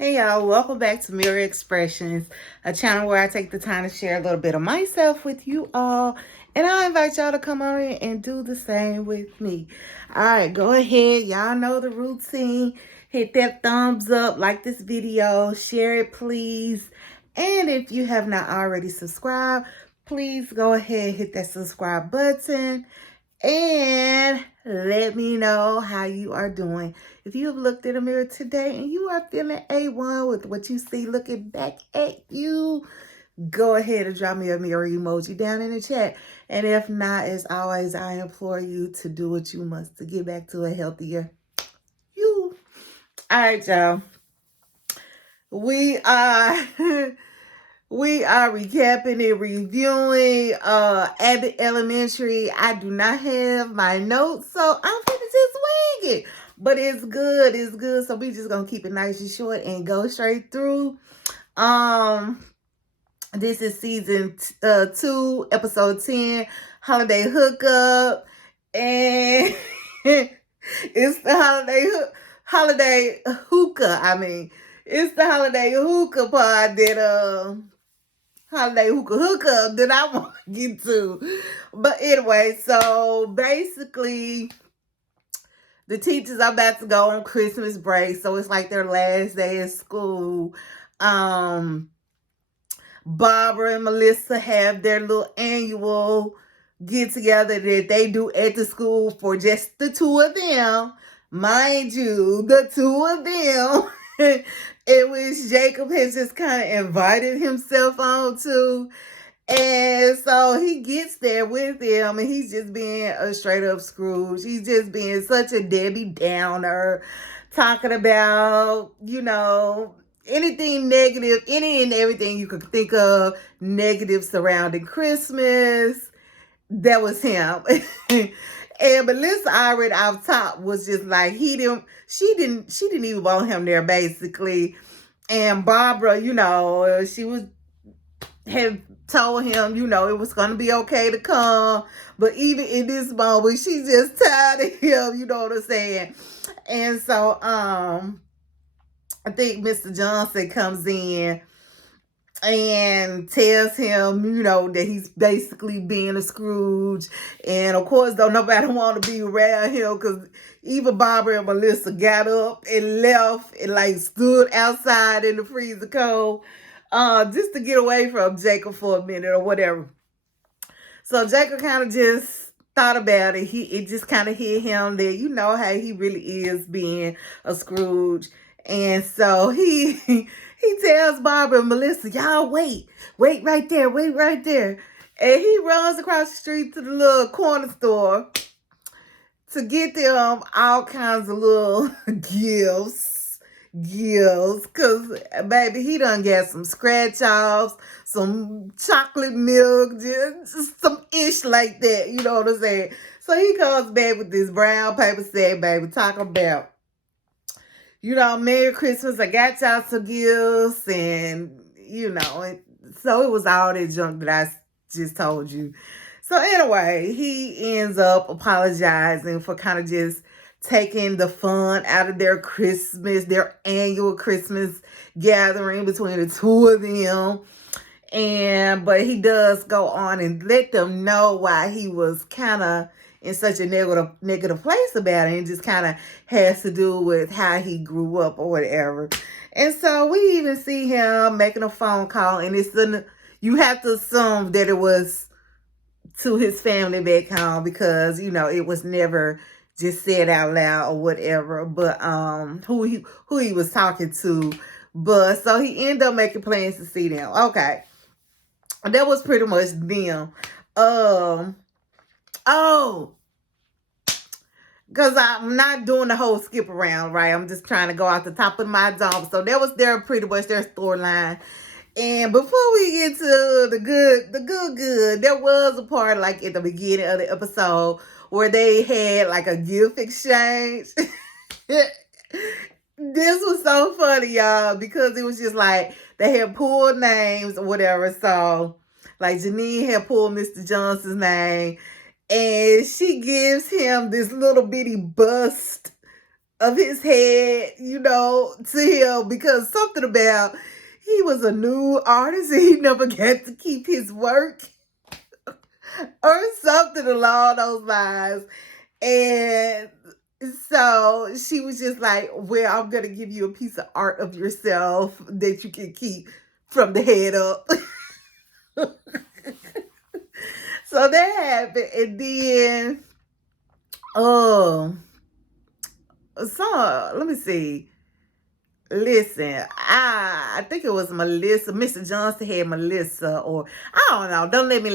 Hey y'all, welcome back to Mirror Expressions, a channel where I take the time to share a little bit of myself with you all. And I invite y'all to come on in and do the same with me. All right, go ahead. Y'all know the routine. Hit that thumbs up, like this video, share it please. And if you have not already subscribed, please go ahead and hit that subscribe button. And let me know how you are doing. If you have looked in the mirror today and you are feeling A1 with what you see looking back at you, go ahead and drop me a mirror emoji down in the chat. And if not, as always, I implore you to do what you must to get back to a healthier you. All right, y'all. We are We are recapping and reviewing Abbott Elementary. I do not have my notes, so I'm gonna just wing it. But it's good, it's good. So we just gonna keep it nice and short and go straight through. This is season 2, episode 10, Holiday Hookup. And it's the holiday hookah. It's the holiday hookah part that holiday hookah that I want to get to. But anyway, so basically the teachers are about to go on Christmas break, so it's like their last day of school. Barbara and Melissa have their little annual get together that they do at the school for just the two of them. Mind you, the two of them. In which Jacob has just kind of invited himself on to. And so he gets there with him and he's just being a straight up Scrooge. He's just being such a Debbie Downer, talking about, anything negative, any and everything you could think of negative surrounding Christmas. That was him. And Melissa already off top was just like she didn't even want him there basically. And Barbara, she had told him, it was gonna be okay to come. But even in this moment, she's just tired of him, you know what I'm saying? And so I think Mr. Johnson comes in and tells him, that he's basically being a Scrooge. And of course, don't nobody want to be around him because even Barbara and Melissa got up and left and like stood outside in the freezer cold just to get away from Jacob for a minute or whatever. So Jacob kind of just thought about it. It just kind of hit him that you know how he really is being a Scrooge. And so he tells Barbara and Melissa, y'all wait right there, wait right there. And he runs across the street to the little corner store to get them all kinds of little gifts, because baby, he done got some scratch offs, some chocolate milk, just some ish like that, you know what I'm saying? So he comes back with this brown paper sack, baby, talking about, Merry Christmas, I got y'all some gifts, and, so it was all that junk that I just told you. So anyway, he ends up apologizing for kind of just taking the fun out of their annual Christmas gathering between the two of them. But he does go on and let them know why he was kind of in such a negative place about it, and just kind of has to do with how he grew up or whatever. And so we even see him making a phone call, and you have to assume that it was to his family back home because, it was never just said out loud or whatever, but who he was talking to. But so he ended up making plans to see them. Okay. That was pretty much them. Because I'm not doing the whole skip around, right? I'm just trying to go off the top of my dome. So that was pretty much their storyline. And before we get to the good, there was a part like at the beginning of the episode where they had like a gift exchange. This was so funny, y'all, because it was just like they had pulled names or whatever. So like Janine had pulled Mr. Johnson's name, and she gives him this little bitty bust of his head, to him, because something about he was a new artist and he never got to keep his work or something along those lines. And so she was just like, well, I'm going to give you a piece of art of yourself that you can keep from the head up. So that happened. And then, so let me see. Listen, I think it was Melissa. Mr. Johnson had Melissa, or I don't know. Don't let me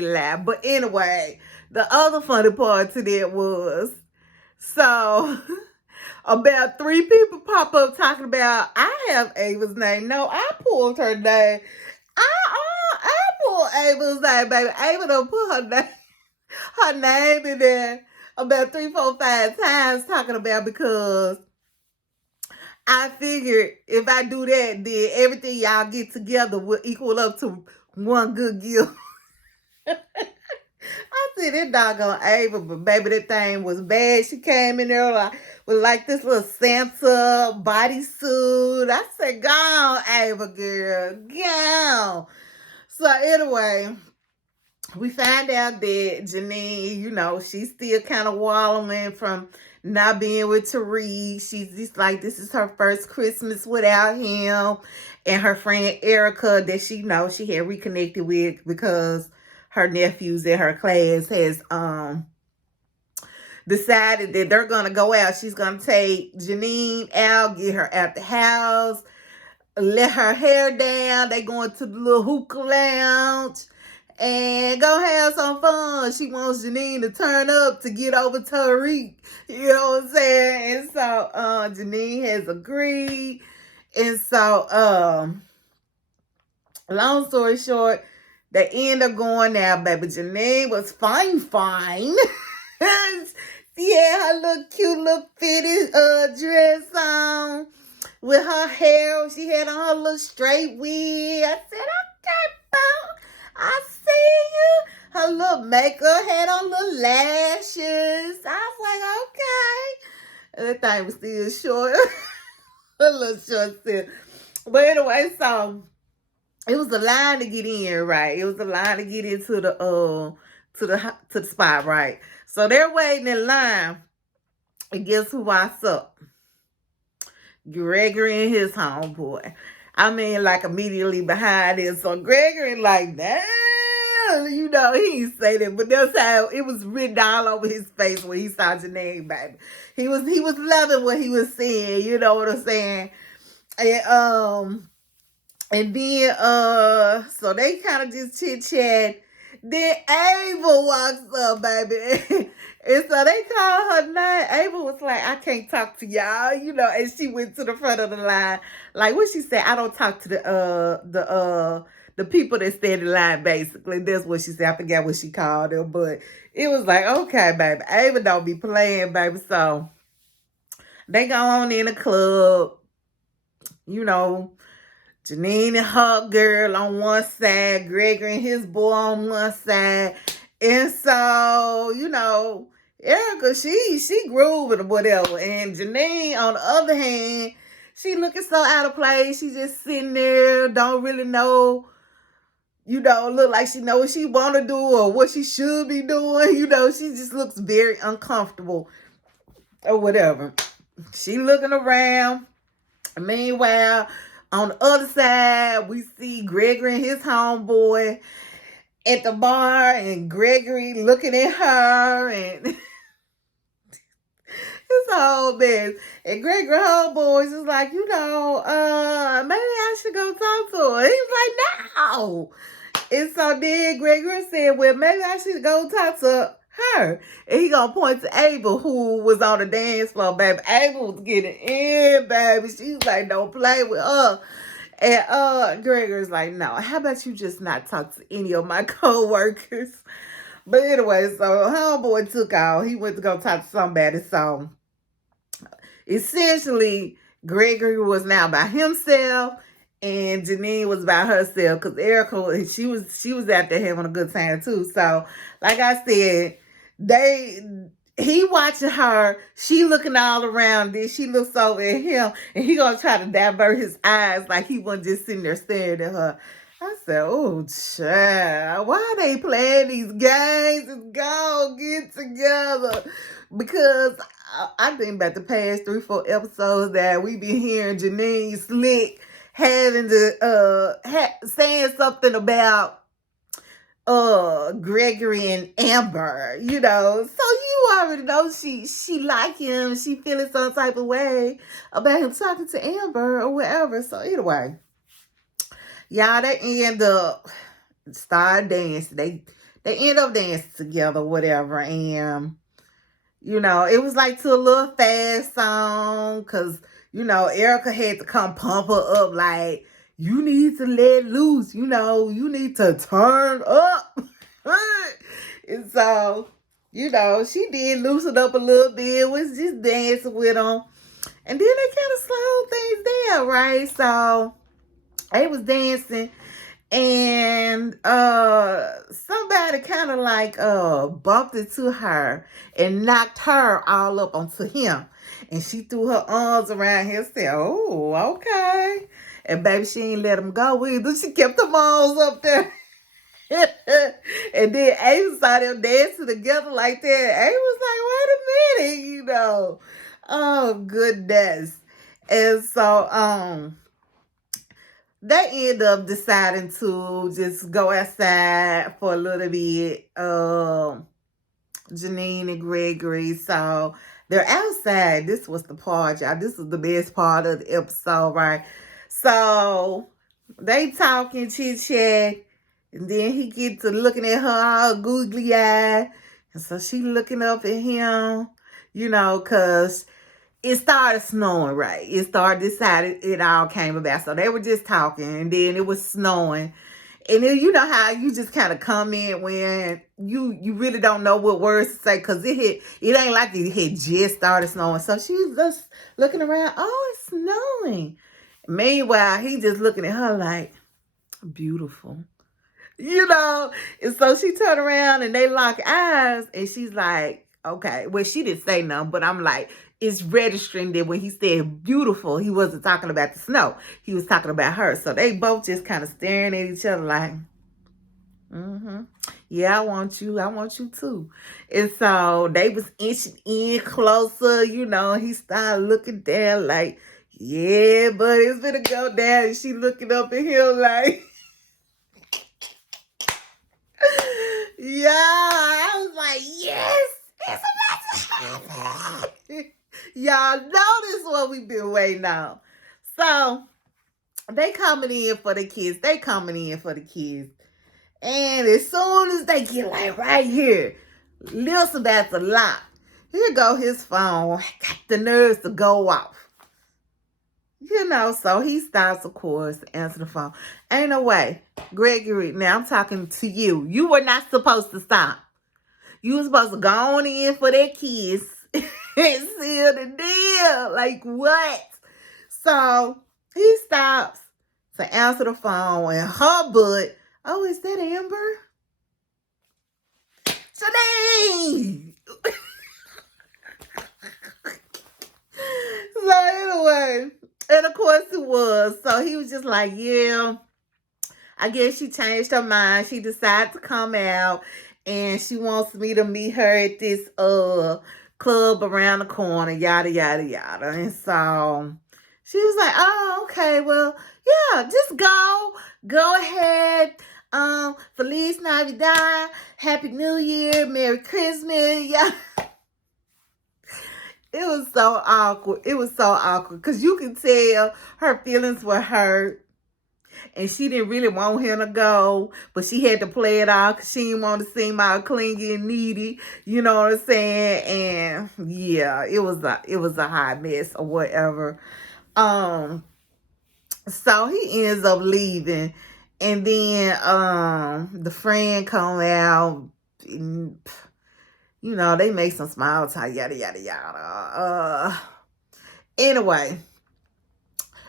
lie. But anyway, the other funny part to that was, so about 3 people pop up talking about, I have Ava's name. No, I pulled her name. I pulled Ava's name, baby. Ava done put her name in there about 3, 4, 5 times talking about, because I figured if I do that, then everything y'all get together will equal up to one good gift. I said, that doggone Ava, but baby, that thing was bad. She came in there with like this little Santa bodysuit. I said, go on, Ava, girl, go on. So anyway, we find out that Janine, she's still kind of wallowing from not being with Tariq. She's just like, this is her first Christmas without him. And her friend Erica that she had reconnected with, because her nephews in her class has decided that they're going to go out. She's going to take Janine out, get her out the house, let her hair down. They going to the little hookah lounge and go have some fun. She wants Janine to turn up to get over Tariq. You know what I'm saying? And so Janine has agreed. And so long story short, they end up going out, baby. Janine was fine. She had her little cute little fitted dress on with her hair. She had on her little straight wig. I said, okay, boo, I see you. Her little makeup had on little lashes. I was like, okay. And that thing was still short. A little short still. But anyway, so it was a line to get in, right? It was a line to get into the spot, right? So they're waiting in line. And guess who walks up? Gregory and his homeboy. I mean, like immediately behind it. So Gregory like, damn, he didn't say that, but that's how it was written all over his face when he saw Janine, baby. He was loving what he was saying, you know what I'm saying? And then so they kind of just chit-chat. Then Ava walks up, baby. And so they called her name. Ava was like, I can't talk to y'all, and she went to the front of the line. Like what she said, I don't talk to the people that stand in line, basically. That's what she said. I forgot what she called them, but it was like, okay, baby. Ava don't be playing, baby. So they go on in the club, Janine and her girl on one side, Gregory and his boy on one side. And so, Erica, she grooving or whatever. And Janine, on the other hand, she looking so out of place. She just sitting there, don't really know, look like she know what she want to do or what she should be doing. She just looks very uncomfortable or whatever. She looking around. Meanwhile, on the other side, we see Gregory and his homeboy at the bar, and Gregory looking at her, and it's a whole mess. And Gregory homeboy is like, maybe I should go talk to her. He's like, no. And so then Gregory said, well, maybe I should go talk to her. And he gonna point to Ava, who was on the dance floor, baby. Ava was getting in, baby. She was like, don't play with her. And Gregory's like, no, how about you just not talk to any of my co-workers? But anyway, so homeboy took off. He went to go talk to somebody. So essentially, Gregory was now by himself, and Janine was by herself, because Erica, she was out there having a good time too. So, like I said, he watching her, she looking all around, then she looks over at him, and he gonna try to divert his eyes like he wasn't just sitting there staring at her. I said, oh, child, why they playing these games? It's go get together. Because I think about the past 3-4 episodes that we been hearing Janine Slick having to saying something about Gregory and Amber, so you already know she like him, she feeling some type of way about him talking to Amber or whatever. So anyway, y'all, they end up start dancing. They end up dancing together, whatever, and it was like to a little fast song, because Erica had to come pump her up like, you need to let loose, you need to turn up. And so, she did loosen up a little bit, was just dancing with them. And then they kind of slowed things down, right? So, they was dancing, and somebody kind of like bumped into her and knocked her all up onto him. And she threw her arms around him and said, oh, okay. And baby, she ain't let him go either. She kept them arms up there. And then Ava saw them dancing together like that. Ava was like, wait a minute, Oh, goodness. And so, they end up deciding to just go outside for a little bit. Janine and Gregory. So they're outside. This was the part, y'all. This was the best part of the episode, right? So they talking, chit-chat, and then he gets to looking at her all googly eyed. And so she looking up at him, because it started snowing, right? It started decided it all came about. So they were just talking, and then it was snowing. And then you know how you just kind of come in when you really don't know what words to say, because it ain't like it had just started snowing. So she was just looking around. Oh, it's snowing. Meanwhile, he just looking at her like, beautiful. And so she turned around and they lock eyes, and she's like, okay. Well, she didn't say nothing, but I'm like, it's registering that when he said beautiful, he wasn't talking about the snow. He was talking about her. So they both just kind of staring at each other like, yeah, I want you. I want you too. And so they was inching in closer, he started looking down like, yeah, but it's gonna go down. And she looking up at him like, yeah, I was like, yes, it's about to happen. Y'all know this is what we've been waiting on. So they coming in for the kids. And as soon as they get like right here, Lil Sebastian lock. Here go his phone. Got the nerves to go off. So he stops, of course, to answer the phone. Ain't no way. Gregory, now I'm talking to you. You were not supposed to stop. You were supposed to go on in for that kiss and seal the deal. Like, what? So he stops to answer the phone, and her butt, oh, is that Amber? Janine! So anyway, and of course it was. So he was just like, yeah, I guess she changed her mind. She decided to come out, and she wants me to meet her at this club around the corner, yada, yada, yada. And so she was like, oh, okay, well, yeah, just go. Go ahead. Feliz Navidad. Happy New Year. Merry Christmas. Yeah. It was so awkward. Because you can tell her feelings were hurt. And she didn't really want him to go, but she had to play it off because she didn't want to seem all clingy and needy. You know what I'm saying? And yeah, it was a hot mess or whatever. So he ends up leaving, and then the friend come out, and, they make some small talk, yada yada yada. Anyway.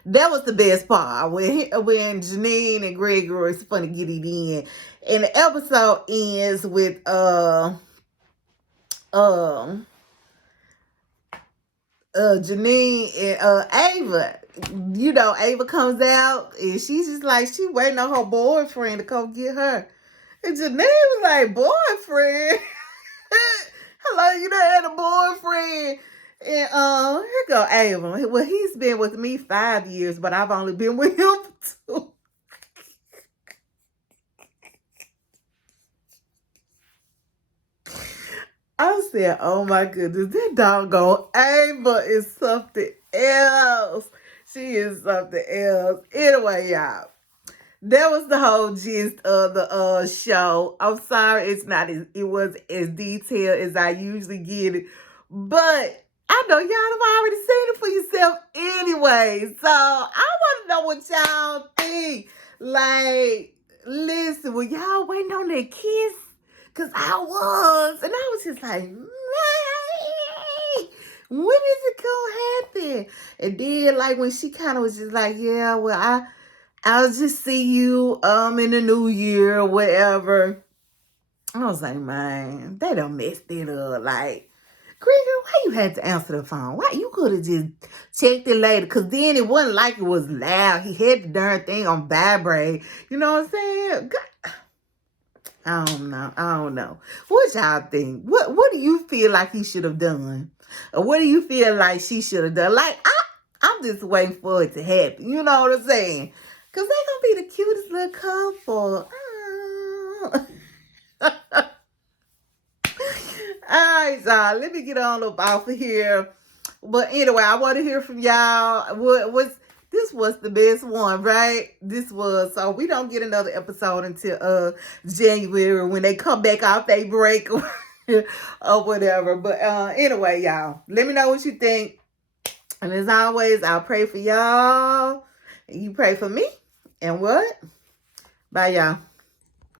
That was the best part when Janine and Gregory is funny get it in. And the episode ends with Janine and Ava. You know, Ava comes out and she's just like, she waiting on her boyfriend to come get her. And Janine was like, boyfriend? Hello, you done had a boyfriend. And here go Ava. Well, he's been with me 5 years, but I've only been with him for 2. I said, oh my goodness, that doggone Ava is something else. She is something else. Anyway, y'all, that was the whole gist of the show. I'm sorry it was as detailed as I usually get it. But I know y'all have already seen it for yourself anyway. So I want to know what y'all think. Like, listen, were y'all waiting on that kiss? Because I was. And I was just like, man, when is it going to happen? And then, like, when she kind of was just like, yeah, well, I'll just see you in the new year or whatever. I was like, man, they done messed it up. Like, Gregor, why you had to answer the phone? Why you could have just checked it later? Because then it wasn't like it was loud. He had the darn thing on vibrate. You know what I'm saying? God, I don't know. What y'all think? What do you feel like he should have done? Or what do you feel like she should have done? Like, I'm just waiting for it to happen. You know what I'm saying? Because they're going to be the cutest little couple. All right, y'all. Let me get on up off of here. But anyway, I want to hear from y'all. This was the best one, right? This was. So we don't get another episode until January when they come back off they break or whatever. But anyway, y'all, let me know what you think. And as always, I'll pray for y'all. And you pray for me. And what? Bye, y'all.